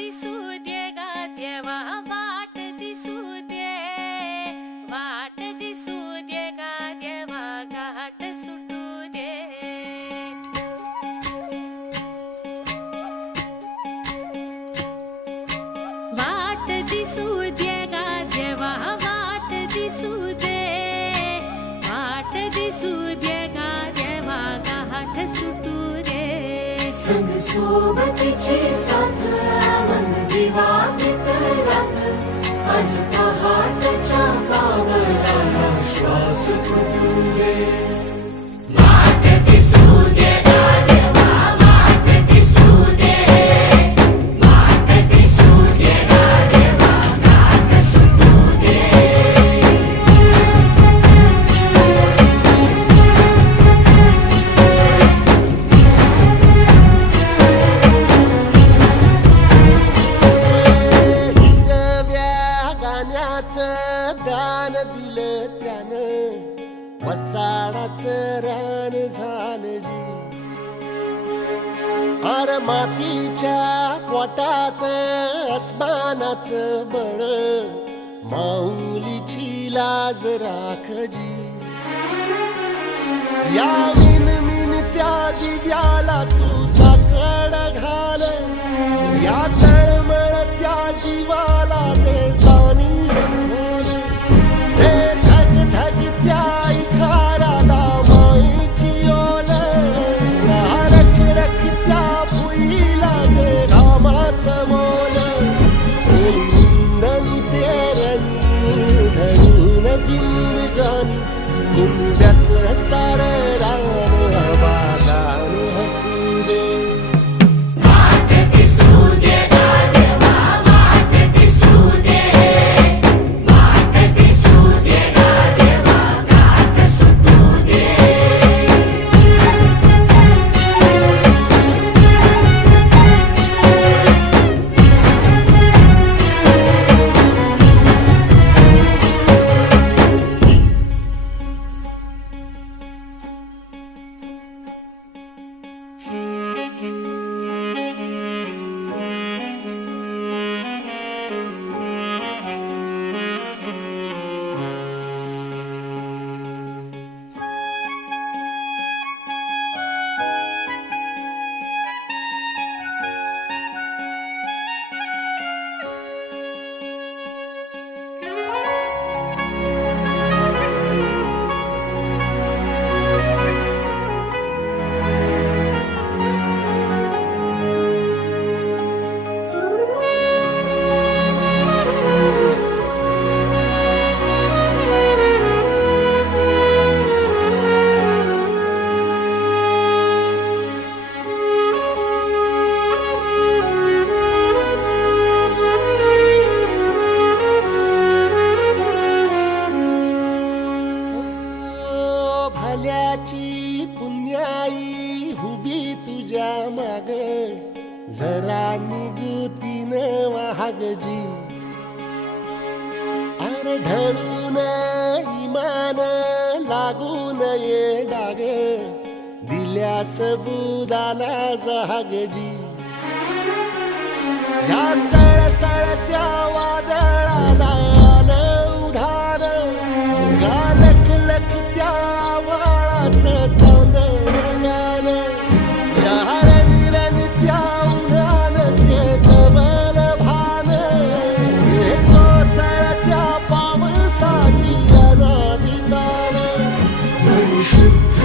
दिसू दे गा देवा वाट दिसू दे, वाट दिसू दे गा देवा घाट सुटू दे. वाट दिसू दे गा देवा वाट दिसू दे, वाट दिसू दे गा देवा घाट सुटू दे. संग सोबतीची साथ मन दिवा रात, आज पहाटच्या पावलाला श्वास फुटू दे. वाट दिसू दे गा देवा वाट दिसू दे, वाट दिसू दे गा देवा घाट सुटू दे. दान दिलं त्यानं वसाडाचं रान झालं जी. अर मातीच्या पोटात अस्मानाचं बळ, माऊलीची लाज राख जी. या मिन त्या दिव्याला तू साकड घाल, या तळमळ त्या जीवाला ते जाणी त्या इकाराला माईची ओल, रख रख त्या भुईला दे रामाचं मोल. निंदनी पेरणी धरून जिंदगानी, कुंब्याचं सार रान बागान हसू दे. वाट दिसू दे गा देवा वाट दिसू दे, वाट दिसू दे गा देवा घाट सुटू दे. भल्याची पुण्याई हुबी तुझ्या माग, जरा निगुतीन वाहग जी. अरे ढळून इमान लागून ये डाग, दिल्या सबुदाला जहाग जी. या सळसळत्या वादळाला उधार, गालख लख त्या वाळाचं चांदण गाल. या रविरवी त्या उन्हानं चेतवल भान, कोसळत्या पावसाची अनादी तान. शुद्ध